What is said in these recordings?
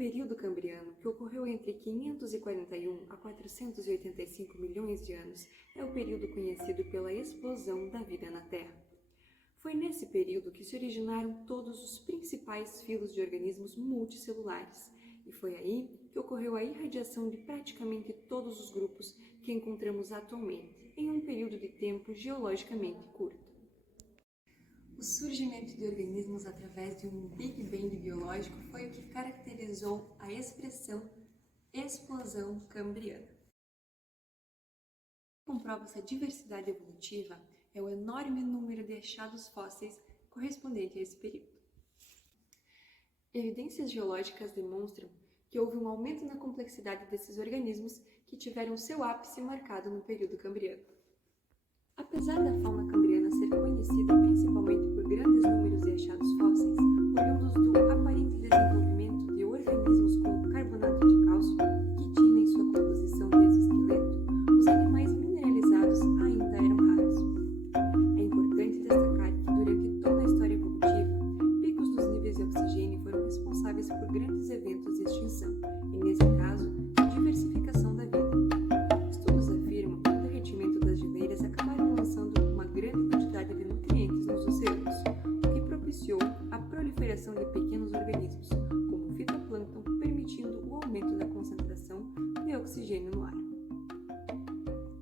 período cambriano, que ocorreu entre 541 a 485 milhões de anos, é o período conhecido pela explosão da vida na Terra. Foi nesse período que se originaram todos os principais filos de organismos multicelulares, e foi aí que ocorreu a irradiação de praticamente todos os grupos que encontramos atualmente, em um período de tempo geologicamente curto. O surgimento de organismos através de um Big Bang biológico foi o que caracterizou a expressão explosão cambriana. O que comprova essa diversidade evolutiva é o enorme número de achados fósseis correspondente a esse período. Evidências geológicas demonstram que houve um aumento na complexidade desses organismos que tiveram seu ápice marcado no período cambriano. Apesar da fauna cambriana ser conhecida principalmente por grandes números de achados fósseis, oriundos do aparente desenvolvimento de organismos com carbonato de cálcio, quitina em sua composição de exoesqueleto, os animais mineralizados ainda eram raros. É importante destacar que durante toda a história evolutiva, picos dos níveis de oxigênio foram responsáveis por grandes eventos de extinção, e nesse caso, a diversificação da vida. Estudos afirmam que o derretimento das geleiras acabaram lançando uma grande quantidade de nutrientes nos oceanos, o que propiciou a proliferação de pequenos organismos, como o fitoplâncton, permitindo o aumento da concentração de oxigênio no ar.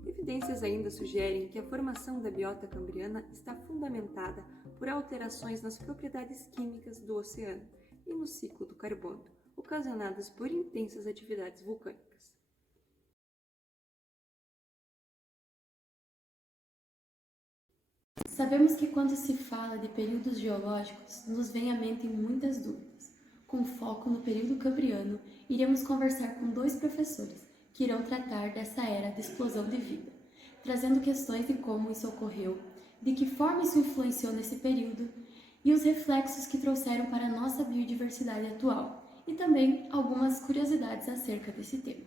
Evidências ainda sugerem que a formação da biota cambriana está fundamentada por alterações nas propriedades químicas do oceano e no ciclo do carbono, ocasionadas por intensas atividades vulcânicas. Sabemos que quando se fala de períodos geológicos, nos vem à mente muitas dúvidas. Com foco no período cambriano, iremos conversar com 2 professores que irão tratar dessa era de explosão de vida, trazendo questões de como isso ocorreu, de que forma isso influenciou nesse período e os reflexos que trouxeram para a nossa biodiversidade atual, e também algumas curiosidades acerca desse tema.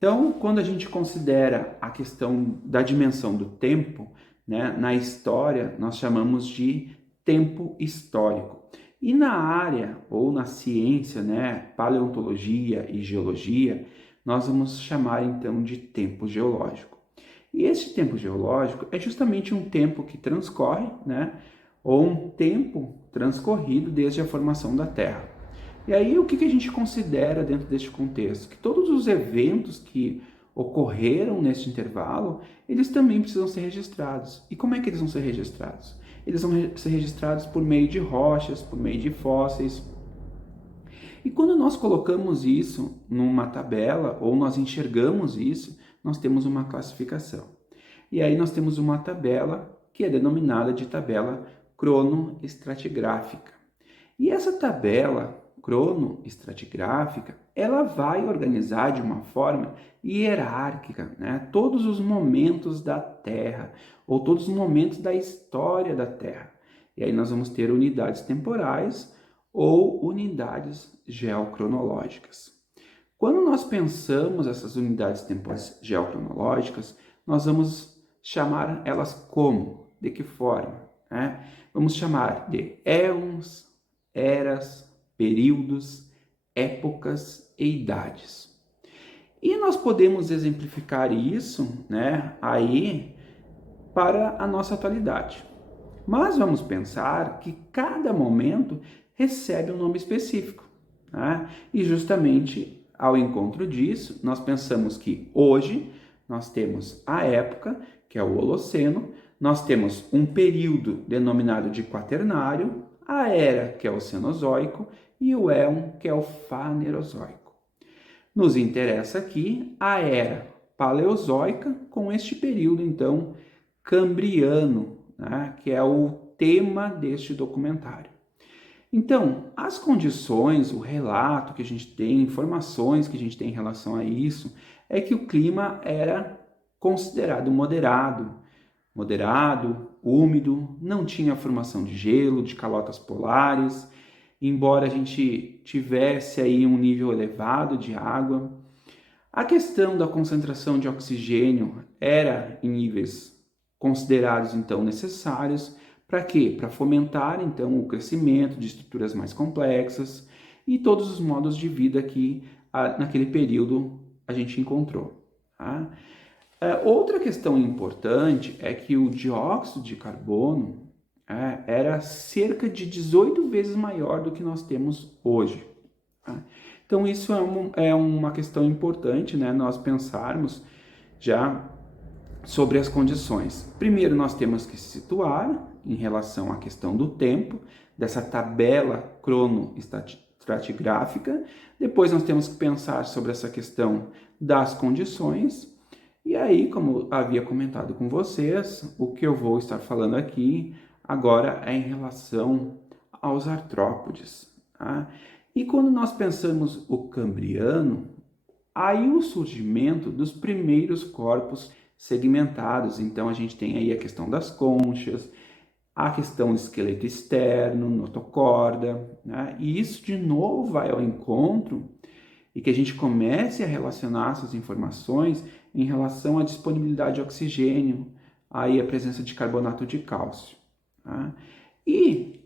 Então, quando a gente considera a questão da dimensão do tempo, né, na história nós chamamos de tempo histórico. E na área ou na ciência, né, paleontologia e geologia, nós vamos chamar então de tempo geológico. E esse tempo geológico é justamente um tempo que transcorre, né, ou um tempo transcorrido desde a formação da Terra. E aí o que a gente considera dentro deste contexto? Que todos os eventos que ocorreram neste intervalo, eles também precisam ser registrados. E como é que eles vão ser registrados? Eles vão ser registrados por meio de rochas, por meio de fósseis. E quando nós colocamos isso numa tabela, ou nós enxergamos isso, nós temos uma classificação. E aí nós temos uma tabela que é denominada de tabela cronoestratigráfica. E essa tabela cronoestratigráfica, ela vai organizar de uma forma hierárquica, né, todos os momentos da Terra, ou todos os momentos da história da Terra. E aí nós vamos ter unidades temporais ou unidades geocronológicas. Quando nós pensamos essas unidades temporais geocronológicas, nós vamos chamar elas como? De que forma? Né? Vamos chamar de éons, eras, períodos, épocas e idades. E nós podemos exemplificar isso, né, aí para a nossa atualidade. Mas vamos pensar que cada momento recebe um nome específico, né? E justamente ao encontro disso, nós pensamos que hoje nós temos a época, que é o Holoceno, nós temos um período denominado de Quaternário, a era, que é o Cenozoico, e o éon, que é o Fanerozoico. Nos interessa aqui a era Paleozoica, com este período, então, cambriano, né, que é o tema deste documentário. Então, as condições, o relato que a gente tem, informações que a gente tem em relação a isso, é que o clima era considerado moderado, úmido, não tinha formação de gelo, de calotas polares, embora a gente tivesse aí um nível elevado de água. A questão da concentração de oxigênio era em níveis considerados então necessários Para quê? Para fomentar, então, o crescimento de estruturas mais complexas e todos os modos de vida que naquele período a gente encontrou. Tá? Outra questão importante é que o dióxido de carbono era cerca de 18 vezes maior do que nós temos hoje. Tá? Então, isso é uma questão importante, né, nós pensarmos já sobre as condições. Primeiro, nós temos que se situar em relação à questão do tempo, dessa tabela cronoestratigráfica. Depois, nós temos que pensar sobre essa questão das condições. E aí, como havia comentado com vocês, o que eu vou estar falando aqui agora é em relação aos artrópodes. Tá? E quando nós pensamos o Cambriano, aí o surgimento dos primeiros corpos segmentados. Então a gente tem aí a questão das conchas, a questão do esqueleto externo, notocorda, né? E isso de novo vai ao encontro e que a gente comece a relacionar essas informações em relação à disponibilidade de oxigênio, aí a presença de carbonato de cálcio. Tá? E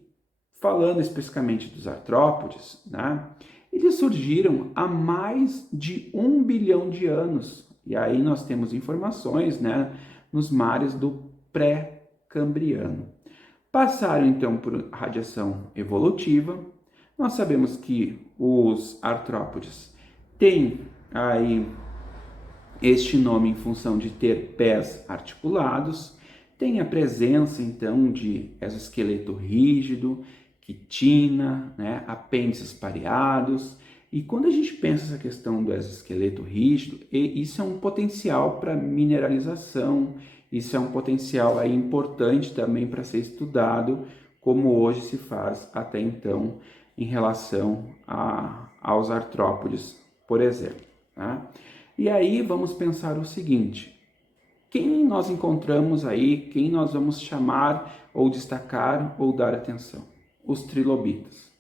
falando especificamente dos artrópodes, né? Eles surgiram há mais de 1 bilhão de anos. E aí nós temos informações, né, nos mares do pré-cambriano. Passaram então por radiação evolutiva. Nós sabemos que os artrópodes têm aí este nome em função de ter pés articulados. Tem a presença então de exoesqueleto rígido, quitina, né, apêndices pareados. E quando a gente pensa essa questão do exoesqueleto rígido, isso é um potencial para mineralização, isso é um potencial aí importante também para ser estudado, como hoje se faz até então em relação aos artrópodes, por exemplo. Tá? E aí vamos pensar o seguinte: quem nós encontramos aí, quem nós vamos chamar ou destacar ou dar atenção? Os trilobitas.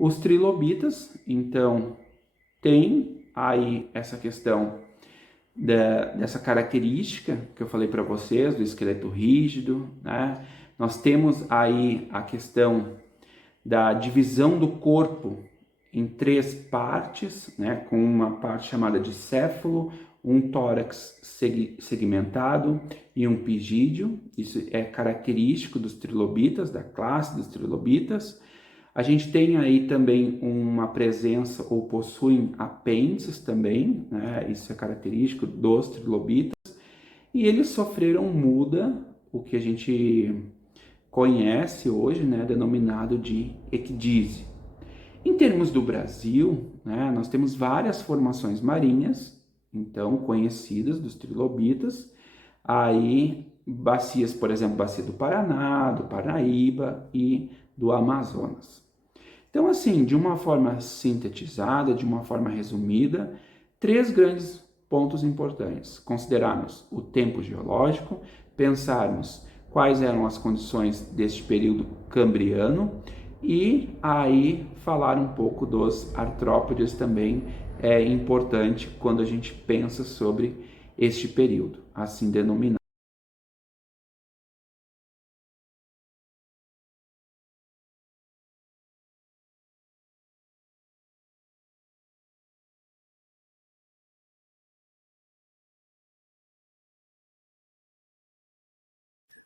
Os trilobitas, então, têm aí essa questão dessa característica que eu falei para vocês, do esqueleto rígido, né? Nós temos aí a questão da divisão do corpo em 3 partes, né? Com uma parte chamada de céfalo, um tórax segmentado e um pigídeo. Isso é característico dos trilobitas, da classe dos trilobitas. A gente tem aí também uma presença, ou possuem apêndices também, né? Isso é característico dos trilobitas. E eles sofreram muda, o que a gente conhece hoje, né? Denominado de ecdise. Em termos do Brasil, né? Nós temos várias formações marinhas, então conhecidas dos trilobitas, aí bacias, por exemplo, bacia do Paraná, do Parnaíba e do Amazonas. Então, assim, de uma forma sintetizada, de uma forma resumida, 3 grandes pontos importantes: considerarmos o tempo geológico, pensarmos quais eram as condições deste período cambriano e aí falar um pouco dos artrópodes também é importante quando a gente pensa sobre este período, assim denominado.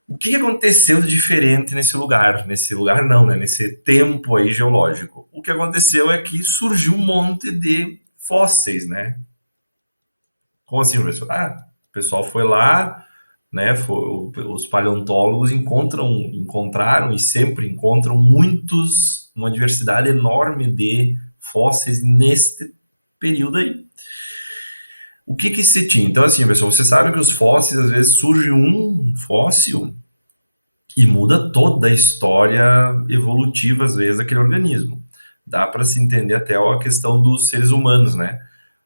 O que aconteceu de diferente nesse lugar? Nesse lugar não, né? Nesse tempo aí geológico. O que aconteceu é que surgiu um monte de fósseis, né? Como assim, professor? O pessoal foi lá, né? Os paleontólogos encontraram e sempre encontram uma diversidade enorme de fósseis neste período aí. O que se tinha? Então, assim, pessoal, você sabe que os fósseis, às vezes, surge um fóssil e muda toda a história evolutiva, às vezes, daquele organismo. Dá para se entender até a questão dos seres humanos, né?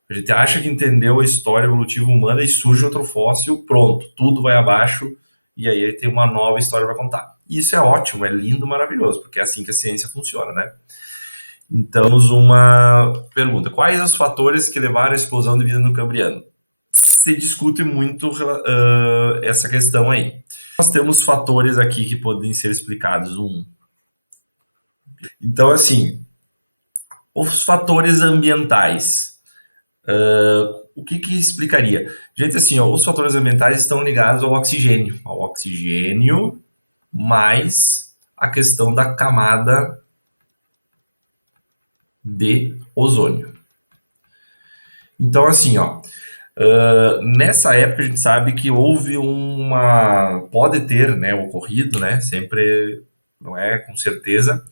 A gente acha que entendeu a história evolutiva humana e surge outro fóssil, pronto, tudo vai abaixo e aí tem uma nova história para contar. E isso é ótimo, é lindo, maravilhoso, porque é assim que a ciência funciona, né? Então, uma pergunta: quais os fatores que levaram à explosão de vida no Cambriano? Se discute muito essa questão aí. Nós temos fatores aqui que podem ser explicados. Então, assim, os fatores ambientais. O que explicaria? Gente, assim, ó, os fatores ambientais estão ligados ao oxigênio mais a questão da camada de ozônio. Então, assim, ó, nessa época a gente sabe que houve pode ter, né, ocorrido, né, sempre, não é com certeza,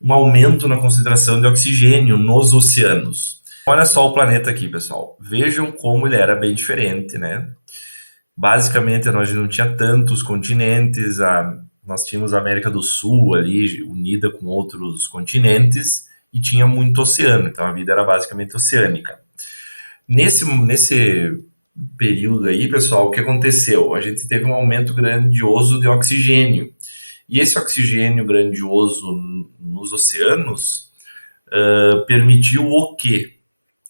um aumento na concentração de oxigênio nos oceanos. Olha só o planeta aqui, pessoal. Vejam como ele era bem diferente, né? Basicamente, nós não tinha tantos continentes, nós tínhamos a América do Sul ali, unida com outros continentes, e tinha muito oceano, então a vida era basicamente oceânica. Nesse período aí, pessoal, o que aconteceu? A gente teve um aumento grandioso de oxigênio. E esse oxigênio grandioso nos oceanos permitiu o quê?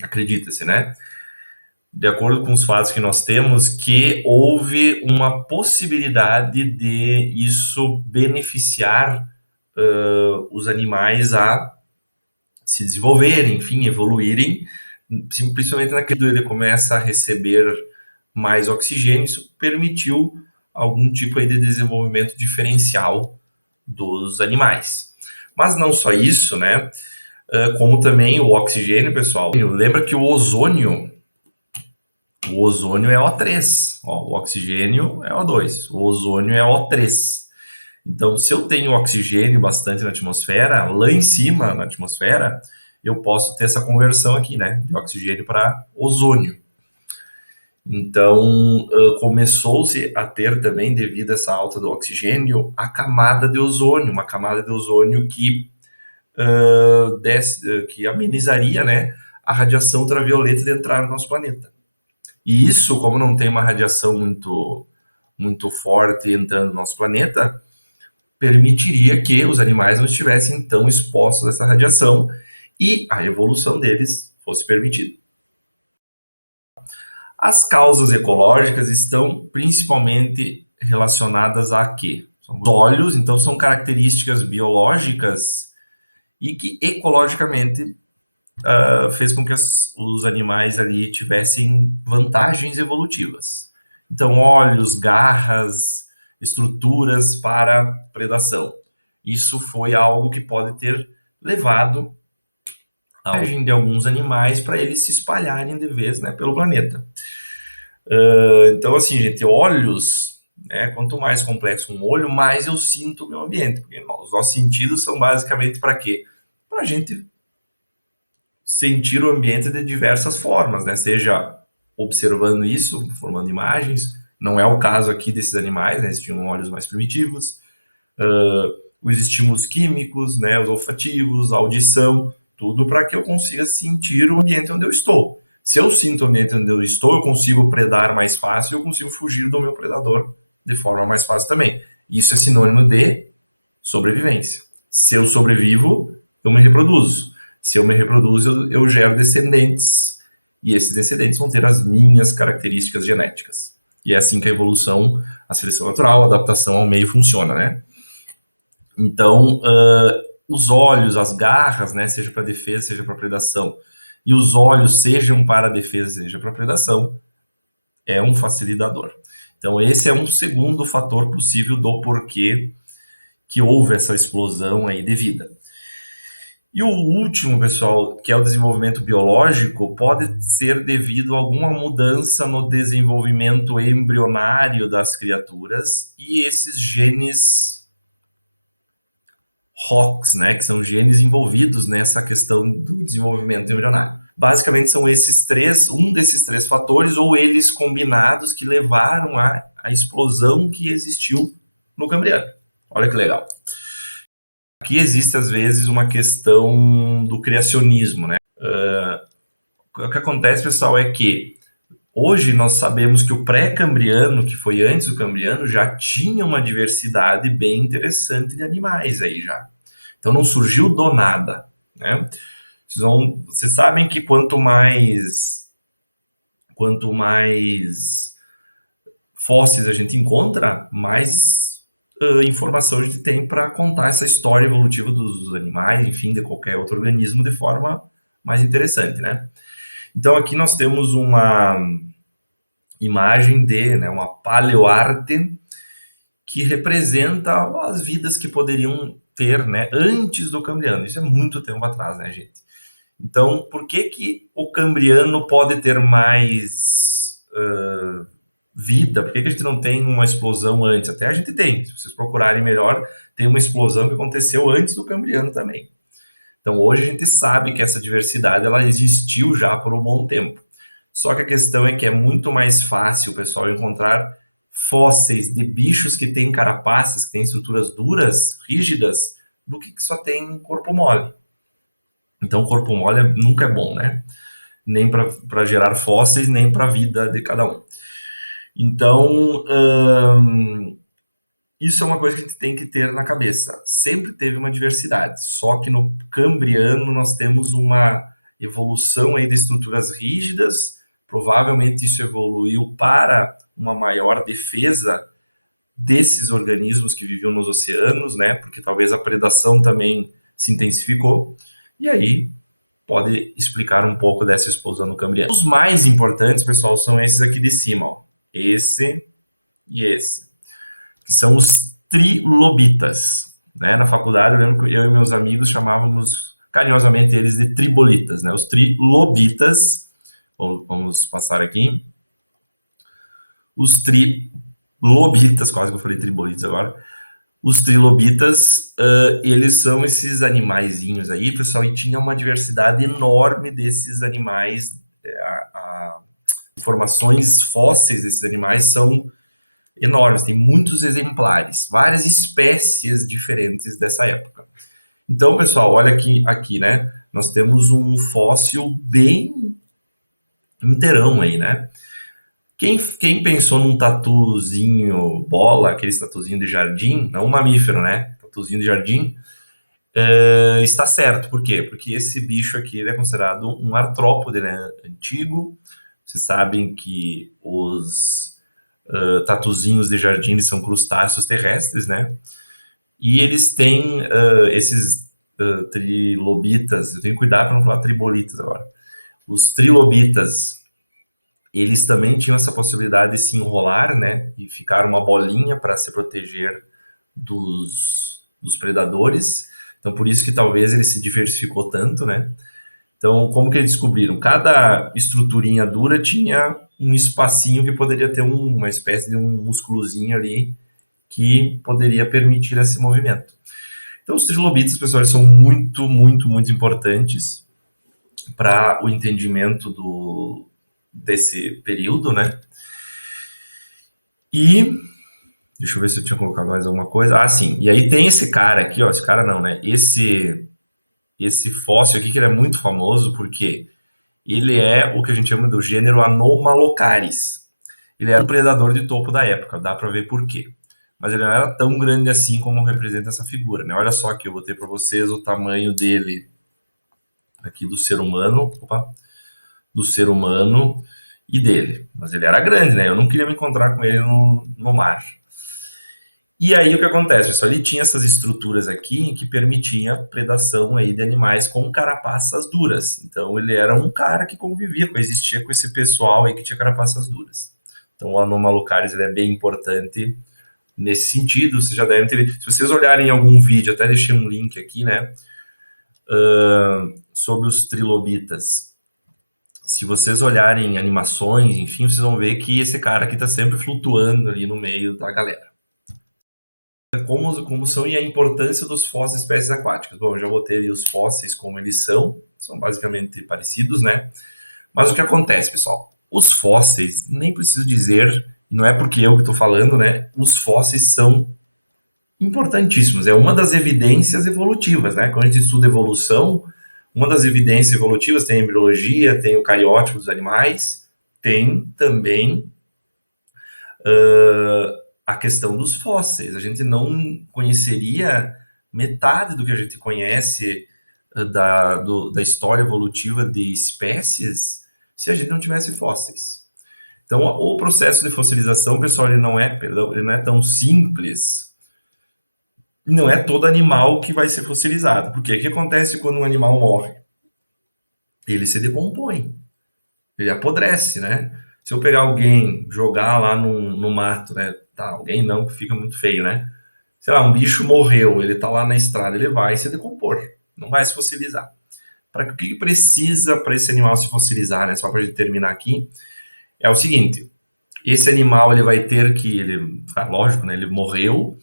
Acredita-se, né? De acordo com os fatos que nós temos, que houve uma possibilidade de isso beneficiar os animais a se desenvolverem, enfim, evoluírem, principalmente naquele ele começa a receber mais oxigênio, isso permitiu algum tipo aí de desenvolvimento diferencial dos animais. Mas não só isso, né? Como também o oxigênio, pessoal. Lembra que o ozônio é O3, ó, o oxigênio é O2, o ozônio é O3. Então, se eu tenho oxigênio bastante na atmosfera, lá em cima na atmosfera, eu posso ter essa conversão aqui, né, de oxigênio para ozônio. Então, começou-se a ter também, devido a essa alta do oxigênio, a camada de ozônio, uma camada de ozônio que que amenizaria, né, a radiação ultravioleta de entrar no nosso planeta. E isso, como não tem uma radiação muito forte entrando no nosso planeta, permitiria que os animais não estivessem tão expostos a essa radiação e a evolução deles fosse permitida. As causas ecológicas estão principalmente relacionadas a quê? Os olhos, então, são características biológicas e que ecologicamente fez com que os animais ali tivessem vantagens evolutivas. Então, olhos, garras, estruturas para predação. Isso foi algo que pode ter levado a origem de alguns animais para eles se espalharem de vez, né, pelo planeta. Então, assim, gente, olhos, né, quanto mais complexo um olho, mais eu sinto o meu ambiente. Porque os nossos sentidos são basicamente para quê? Para a gente sentir o ambiente de diversas formas, né? Seja observando isso, formando imagens, não é o caso aqui desses animais, né? Eles tinham olhos mais primitivos, os estímulos químicos, né? Os olfativos, a audição, tudo para que eu consiga sentir o ambiente onde eu estou. Se eu sinto o ambiente onde eu estou, eu consigo predar mais fácil, eu consigo fugir do meu predador de forma mais fácil também. Isso é sinônimo de sobrevivência. Se eu sobrevivo, eu me reproduzo. Se eu me reproduzo, eu gero descendentes. E esses descendentes vão ter as minhas características genéticas. E é assim que a evolução, a seleção natural, a adaptação ao meio funciona, né? Então, os olhos, as garras, né, seja para defesa, seja para predação, e os olhos sejam para defesa, seja para predação, é um facilitador. Então, esse é um segundo fator possível do porquê que houve essa explosão aí de vida. E o último, pessoal, que é o desenvolvimento biológico, pode ser devido a alguma mudança no desenvolvimento embrionário das criaturas e esses genes ROX, né, que são genes envolvidos nessa questão do desenvolvimento embrionário. Basicamente são esses três, um desses três fatores ou eles combinados que levaram à explosão que existiu no Cambriano. Olha que legal. Aqui existe, às vezes, uma questão do criacionismo, né? O que acontece, pessoal, é que hoje nós sabemos que o pré-cambriano, que foi antes do cambriano, já tinha uma diversidade bem interessante de animais aí já. Então não surgiu do nada, né? Vocês sabem que quanto mais fósseis a gente encontra, mais informação a gente tem para contar essa história evolutiva dos animais, enfim, de qualquer outro organismo de forma mais interessante, né? Então aqui nós temos uma imagem de, né, uma paleoarte que representa as vidas que poderiam ter, né, antes do Cambriano. Isso é muito tempo atrás, né, gente? Então, por que que o Cambriano pode ter mais vida? Por que que a gente não tem uma explosão antes? Até a gente tem. Se vocês procurarem melhor, tem uma explosão que aconteceu antes do Cambriano também. Então, hoje a gente sabe que essa diversidade ela existiu já por um bom tempo. Só que a questão é que é muito mais fácil, pessoal, encontrar fósseis de bichos que têm carapaças, que têm estruturas duras, rígidas, do que só tem corpo mole. Então, corpo mole nunca é bom, né? Nem para gerar fósseis, nem para a vida de cada um. Então, isso é uma coisa que a gente tem que ter na cabeça. Sempre teve uma diversidade, só que no Cambriano nós temos uma evolução aí de estruturas rígidas. Provavelmente isso evoluiu para uma maior defesa desses organismos que viviam nos oceanos, né? Porque talvez a predação também se intensificou. E aí pode explicar um pouco dessa explosão no Cambriano. Os mais importantes, pessoal, são esses aqui de cima, ó. Esse e esse, que são os trilobitas, né? Na faculdade eu lembro que eu e meus amigos chamávamos carinhosamente eles de tribolitas, né? Os trilobitas, vamos passar aqui, os trilobitas, quase que eu falei tribolitas agora. Os trilobitas, eles são esses animaizinhos aí, pessoal, e tinha uma diversidade enorme desses animais. Informações fósseis desses animais são enormes, tem muitos exemplares, várias espécies diferentes dessa época. Então, pessoal, olha aqui, né? Nós temos um fóssil bem inteirão aí, né? Quem pensou num tatuzinho bola, aquele tatuzinho de jardim, não um mamífero, né? Tatuzinho de jardim, está certo. Por quê? Porque esse bicho aqui ele é considerado um artrópode, né? Antigo. Vocês sabem que os tatuzinhos de jardim eles são crustáceos terrestres, né? E eles têm esses trilobitas, eu tenho que cuidar para não falar tribolitas agora. Os trilobitas, eles também tinham essa possibilidade de se enrolar, né? E ficar uma bolinha para se proteger dos predadores. Então, por isso que talvez ele se diversificou tanto, né? Então, como que eles descobriram? Cada estruturinha dura tinha um espacinho que poderia ter uma espécie de um músculozinho ali que poderia permitir esse movimento. Então, os trilobitas, pessoal, eles são muito, muito, muito importantes para o entendimento desse período, né? E deixa eu ver se eu tinha colocado mais alguma coisa. Ah, sim. E aí tem esse cara aqui, ó. Esse cara não, né? Esse fóssil aqui que ele é muito famoso porque ele é o que a gente chama do gênero Anomalocaris. Ele era um predador de topo da época, dá para ver por quê. Mas ele não era tão grande assim como representa essa figura, né? Olha só aqui, eu botei para vocês o tamanho dele aqui do ser humano, do ser humano e dele. Mas ele era grande, né? Eu não queria me encontrar com ele no mar. E aí o que acontece, pessoal? Ele tinha essas estruturas aqui que permitiam a predação aí de animais com carapaças duras. Então ele era um cara que convivia, coexistia com esse pessoal aí que tinha carapaças duras. Então o Anomalocaris ele é bem importante nesse sentido. Vocês já devem ter... Se vocês olharem em algum vídeo, até deixei um link aqui, né? Sobre os trilobitas. Se vocês olharem animações, enfim, vocês vão ver que esse cara aqui está sempre flutuando ali no meio da galera. Como são e a importância dos fósseis de espécies aquáticas. Bom, eu já botei ali os fósseis como eles são basicamente parecidos, né? Mas o que acontece, pessoal? Os fósseis, nem preciso dizer, não é porque eu que estou falando, né? Os fósseis são importantíssimos. É uma das evidências evolutivas, né? Quando a gente estuda evolução, uma das evidências evolutivas tem a embriologia, tem o cariótipo dos animais, tem também a questão dos fósseis. A gente não conheceria metade do que a gente conhece da história evolutiva de espécies se a gente não tivesse fósseis. Então, o processo de fossilização, pessoal, ele não é tão simples. Não é todo animal que vai ser fossilizado. Porque o que acontece quando um animal morre? Ele se decompõe, ele apodrece, né? Se eu pegar alguém, jogar lá no mato, né? Tá, alguém não, que fica muito feio, né? Sei lá, um bicho morreu, ele tá lá na estrada, ele vai se decompor, não vai se fossilizar. Para o que precisa para esse animal se fossilizar, né? Só para a gente terminar aqui, é o seguinte: esse animal ele vai ter que, lógico, né? Ele morreu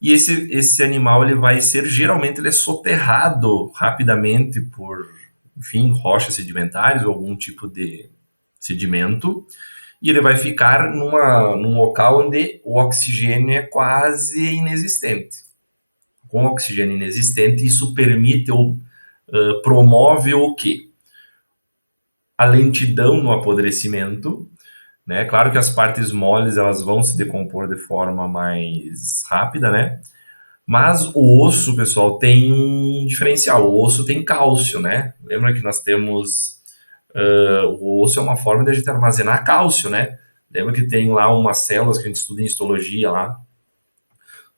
e esse animal ele vai ser, geralmente ele é soterrado rapidamente por, enfim, rochas sedimentares ou algum tipo de sedimento, e ele vai ficar num local onde o oxigênio é quase inexistente. Com oxigênio inexistente, isso permite ou promove o quê? A lentidão no apodrecimento, né? Claro que as partes moles elas vão se decompor de forma mais rápida, né? Mas o osso, pessoal, tem um diferencial. O osso tem cálcio, né? Lembra que nós temos... o osso é uma forma de a gente armazenar cálcio, né? Lembra que tem lá umas células que a gente estuda em histologia lá,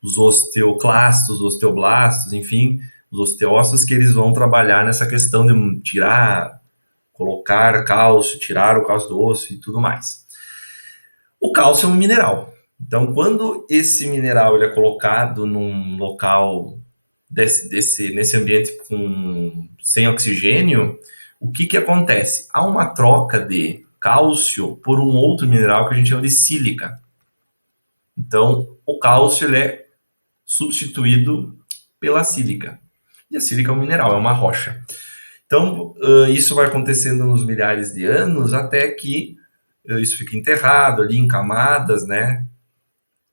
os osteoclastos, os osteoblastos, enfim, os osteócitos, que eles vão trabalhar nessa questão de tirar, colocar cálcio, tirar o cálcio do osso e tudo mais. O cálcio é um mineral. Então, quando esse mineral ele é colocado num local nesse ambiente sem oxigênio, o que acontece? Há uma troca de cálcio por um outro mineral que a gente chama de sílica. Então, o cálcio ele é substituído pela sílica. E a sílica é um mineral, é uma rocha. Então, isso vai acontecendo nos milhares de anos até que isso fica enterrado ali em camadas, né?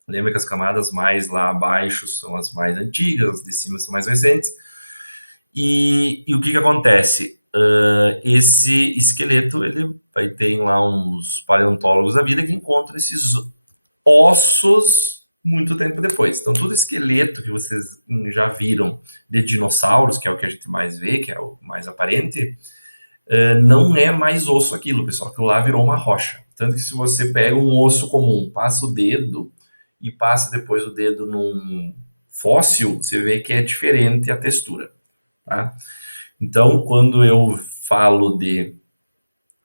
Lembra que as camadas mais lá abaixo são as mais antigas, as de cima são mais recentes. E o que acontece? Esse esqueleto, ele vai ter lá uns paleontólogos da vida que encontram esses ossos muito tempo depois. Então, todo esqueleto que vocês já viram de dinossauros, que é o que a gente mais vê, que é o mais aparente, não é mais osso aquilo, pessoal. Aquilo lá virou uma rocha. Tanto que se você pega um osso comum, passa o dedo e passa depois o dedo num fóssil, você vê que é diferente a textura, tá? Então, quando eu falo de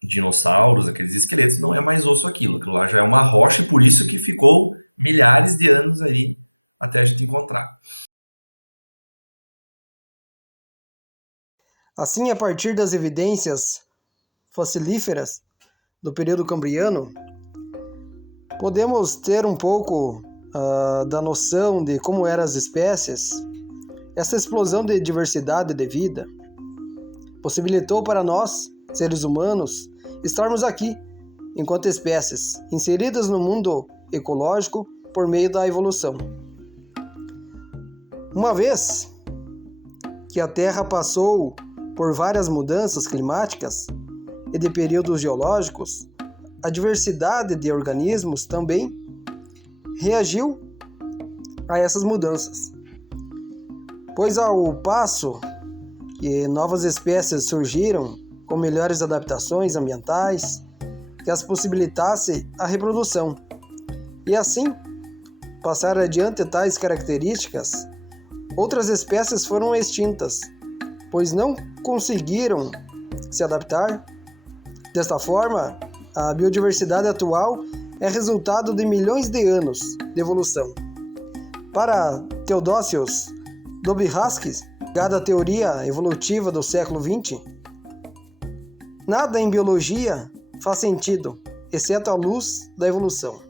dinossauros, aqueles esqueletos, não é mais osso aquilo lá já é uma rocha e por isso que ficou milhares de anos aí até a gente encontrar. Assim, a partir das evidências fossilíferas do período cambriano, podemos ter um pouco da noção de como eram as espécies. Essa explosão de diversidade de vida possibilitou para nós, seres humanos, estarmos aqui, enquanto espécies, inseridas no mundo ecológico por meio da evolução. Uma vez que a Terra passou por várias mudanças climáticas e de períodos geológicos, a diversidade de organismos também reagiu a essas mudanças. Pois ao passo que novas espécies surgiram com melhores adaptações ambientais que as possibilitasse a reprodução, e assim passar adiante tais características, outras espécies foram extintas, pois não conseguiram se adaptar. Desta forma, a biodiversidade atual é resultado de milhões de anos de evolução. Para Theodosius Dobzhansky, ligado à teoria evolutiva do século XX, nada em biologia faz sentido, exceto a luz da evolução.